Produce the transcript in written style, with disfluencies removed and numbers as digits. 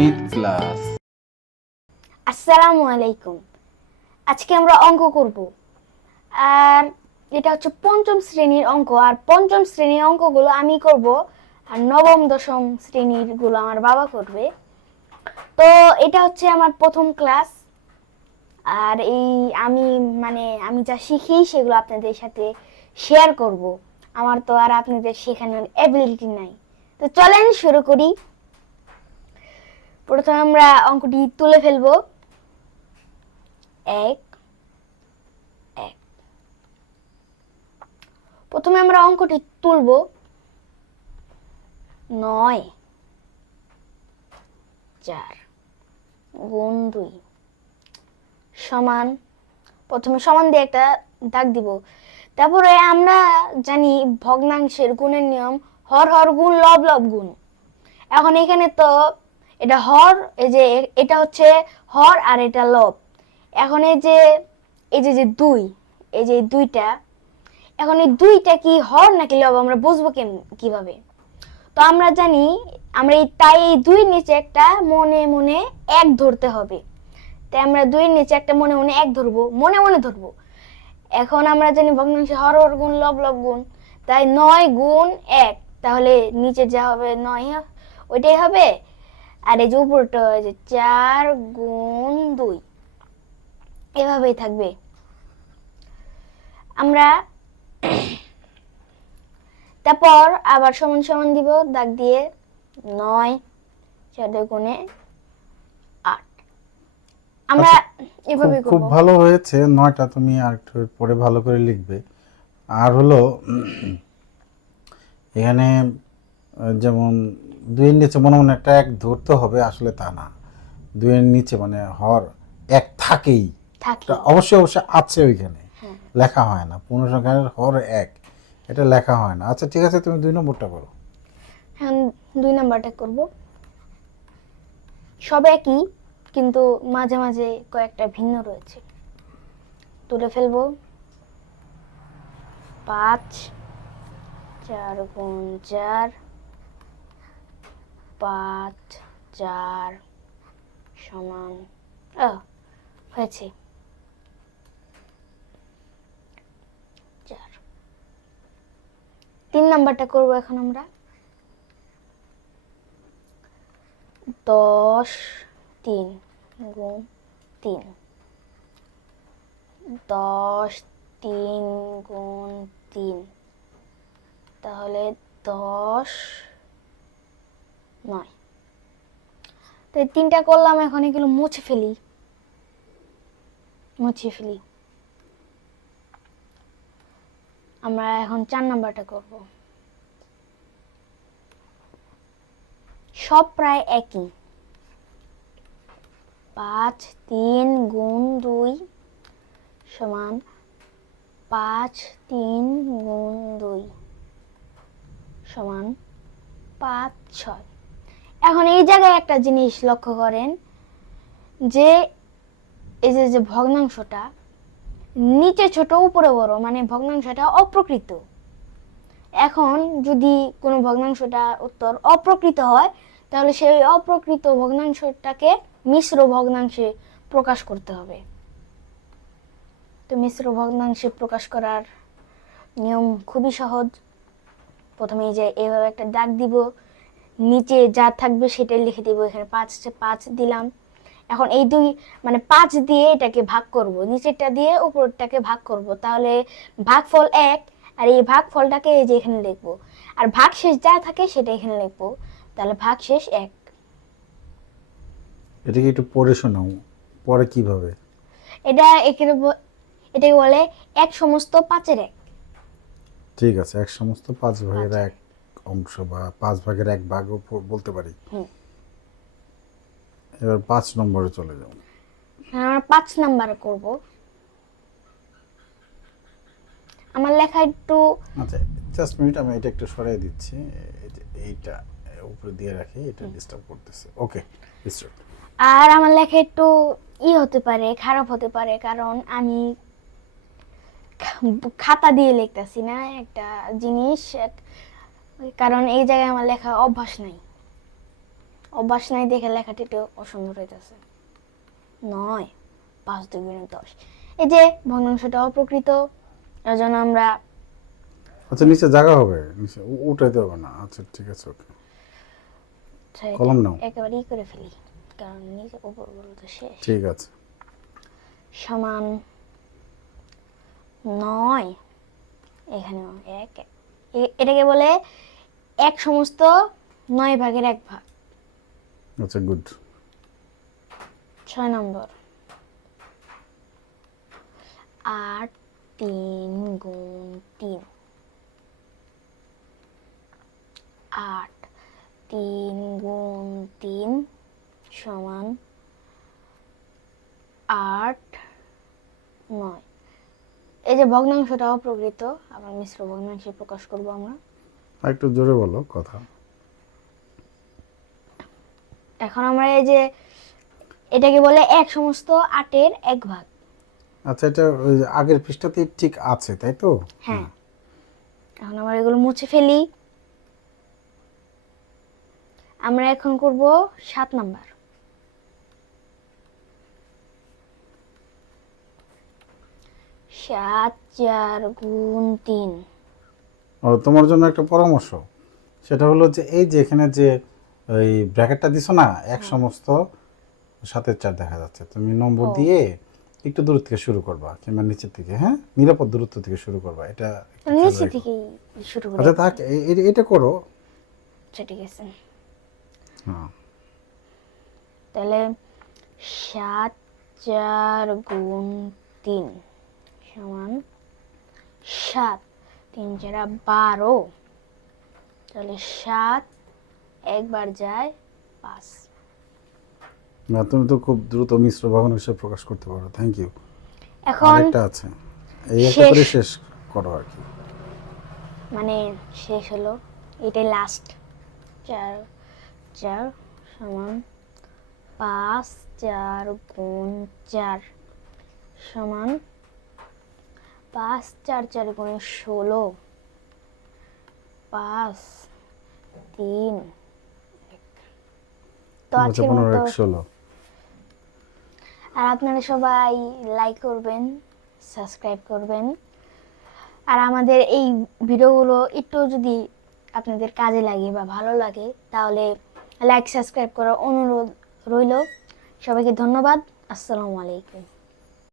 গণিত ক্লাস। আসসালামু আলাইকুম। আজকে আমরা অঙ্ক করব। আর এটা হচ্ছে পঞ্চম শ্রেণীর অঙ্ক, আর পঞ্চম শ্রেণীর অঙ্কগুলো আমি করব, আর নবম দশম শ্রেণীর গুলো আমার বাবা করবে। তো এটা হচ্ছে আমার প্রথম ক্লাস। আর আমি যা শিখি সেগুলো আপনাদের সাথে শেয়ার করব। আমার তো আর আপনাদের শেখানোর এবিলিটি নাই। তো চলেন শুরু করি। প্রথমে আমরা অঙ্কটি তুলে ফেলবো। এক এক প্রথমে আমরা অঙ্কটি তুলব। 9 4 গুণ 2 সমান, প্রথমে সমান দিয়ে একটা দাগ দিব। তারপরে আমরা জানি ভগ্নাংশের গুণের নিয়ম হর হর গুণ লব লব গুণ। এখন এখানে তো এটা হর, এই যে এটা হচ্ছে হর আর এটা লব। এখন এই যে 2, এই যে দুইটা, এখন এই দুইটা কি হর নাকি লব আমরা বুঝবো কিভাবে? তো আমরা জানি এই দুই নিচে একটা মনে মনে এক ধরতে হবে। তাই আমরা দুইয়ের নিচে একটা মনে মনে এক ধরবো, মনে মনে ধরবো। এখন আমরা জানি ভগ্নাংশে হর হর গুণ লব লব গুণ, তাই 9 গুণ 1, তাহলে নিচে যা হবে 9 ওইটাই হবে। আর এই যে উপরটা হয় যে 4 গুণ 2, এভাবেই থাকবে। আমরা তারপর আবার সমান সমান দিব দাগ দিয়ে। 9 4 গুণে 8, আমরা এভাবে খুব করব। ভালো হয়েছে। 9টা তুমি আর একটু পরে ভালো করে লিখবে। আর হলো এখানে যেমন 2-এর নিচে মনে মনে একটা এক ধরতে হবে, আসলে তা না। 2-এর নিচে মানে হর এক থাকেই, অবশ্যই অবশ্যই আছে ওইখানে, লেখা হয় না। পূর্ণসংখ্যার হর এক, এটা লেখা হয় না। আচ্ছা ঠিক আছে, তুমি 2 নম্বরটা করো। হ্যাঁ, 2 নাম্বারটা করব। সব একই, কিন্তু মাঝে মাঝে কয়েকটা ভিন্ন রয়েছে। তুলে ফেলবো। 5 4 গুণ 4 5 4 সমান হয়েছে 4। 3 নাম্বারটা করব এখন আমরা। 10 3 গুণ 3 10 3 গুণ 3, তাহলে 10 9। তো এই 3টা করলাম, এখন এগুলো মুছে ফেলি। আমরা এখন 4 নাম্বারটা করব। সব প্রায় একই। 5 3 গুণ 2 সমান 5 3 গুণ 2 সমান 5 6। এখন এই জায়গায় একটা জিনিস লক্ষ্য করেন, যে এই যে ভগ্নাংশটা নিচে ছোট উপরে বড়, মানে ভগ্নাংশটা অপ্রকৃত। এখন যদি কোনো ভগ্নাংশটা উত্তর অপ্রকৃত হয়, তাহলে সেই অপ্রকৃত ভগ্নাংশটাকে মিশ্র ভগ্নাংশে প্রকাশ করতে হবে। তো মিশ্র ভগ্নাংশে প্রকাশ করার নিয়ম খুবই সহজ। প্রথমে এই যে এইভাবে একটা দাগ দিব, নিচে যা থাকবে সেটাই লিখে দিব। এখানে 5 দিলাম। এখন এই দুই মানে 5 দিয়ে এটাকে ভাগ করব, নিচেরটা দিয়ে উপরটাকে ভাগ করব, তাহলে ভাগফল 1। আর এই ভাগফলটাকে এই যে এখানে লিখবো, আর ভাগশেষ যা থাকে সেটা এখানে লিখবো, তাহলে ভাগশেষ 1। এটাকে একটু পড়ে শোনাও, পরে কিভাবে। এটাকে বলে 1 সমস্ত 5-এর 1। ঠিক আছে, 1 সমস্ত 5 ভাগের 1 অংশ বা 5 ভাগের 1 ভাগও বলতে পারি। এবার 5 নম্বরে চলে যাও। আমরা 5 নাম্বার করব। আমার লেখা একটু, আচ্ছা জাস্ট মিনিট, আমি এটা একটু সরিয়ে দিচ্ছি। এইটা উপরে দিয়ে রাখি, এটা ডিস্টার্ব করতেছে। Okay start. আর আমার লেখা একটু হতে পারে, খারাপ হতে পারে, কারণ আমি খাতা দিয়ে লিখতেছি না একটা জিনিস, কারণ এই জায়গায় আমার লেখা অভ্যাস নাই। অভ্যাস নাই দেখে লেখাটি একটু অসুন্দর হইতেছে। 9 5 2 গুণিত 10। এই যে ভগ্নাংশটা অপ্রকৃত, এর জন্য আমরা আচ্ছা নিচে জায়গা হবে, নিচে উঠাইতে হবে না। আচ্ছা ঠিক আছে, ওকে। কলম নাও। একেবারে করে ফেলি, কারণ নিচে উপরগুলো তো শেষ। ঠিক আছে। সমান 9, এখানে 1, এটাকে বলে 1 সমস্ত 9 ভাগের 1 ভাগ। আচ্ছা গুড। 6 নম্বর 8 3 গুণ 3, 8 3 গুণ 3 সমান 8 9। এই যে ভগ্নাংশটা অপ্রকৃত, আবার মিশ্র ভগ্নাংশে প্রকাশ করব আমরা। আর একটু জোরে বলো কথা। এখন আমরা এই যে এটাকে বলে 1 সমস্ত 8-এর 1 ভাগ। আচ্ছা এটা ওই যে আগের পৃষ্ঠাতে ঠিক আছে, তাই তো? হ্যাঁ, এখন আমরা এগুলো মুছে ফেলি। আমরা এখন করব 7 নাম্বার। 7 4 গুণ 3। ও তোমার জন্য একটা পরামর্শ, সেটা হলো যে এই যে এখানে যে ওই ব্র্যাকেটটা দিছো না, এক সমস্ত 7-4 দেখা যাচ্ছে, তুমি নম্বর দিয়ে একটু দূর থেকে শুরু করবা, কিংবা নিচের থেকে, হ্যাঁ, নিরাপদ দূরত্ব থেকে শুরু করবা। এটা একটু খেয়াল নিচে রেখো। থেকে শুরু করি। আচ্ছা থাক, এটা করো। আচ্ছা ঠিক আছে। হ্যাঁ তাহলে 7 4 গুণ 3 সমান 7, 3 4 12। তাহলে 7 একবার যায় 5। না, তুমি তো খুব দ্রুত মিশ্র ভগ্নাংশ প্রকাশ করতে পারো। Thank you. এখন আরেকটা আছে, এই একটা করে শেষ করো আর কি। মানে শেষ হলো, এটাই লাস্ট। 4 4 সমান 5 4 গুণ 4 সমান 5 4 4 গুণে 16, 5 3 1। তো আজকের মতো 15 আর আপনারা সবাই লাইক করবেন, সাবস্ক্রাইব করবেন, আর আমাদের এই ভিডিওগুলো একটু যদি আপনাদের কাজে লাগে বা ভালো লাগে তাহলে লাইক সাবস্ক্রাইব করার অনুরোধ রইল। সবাইকে ধন্যবাদ। আসসালামু আলাইকুম।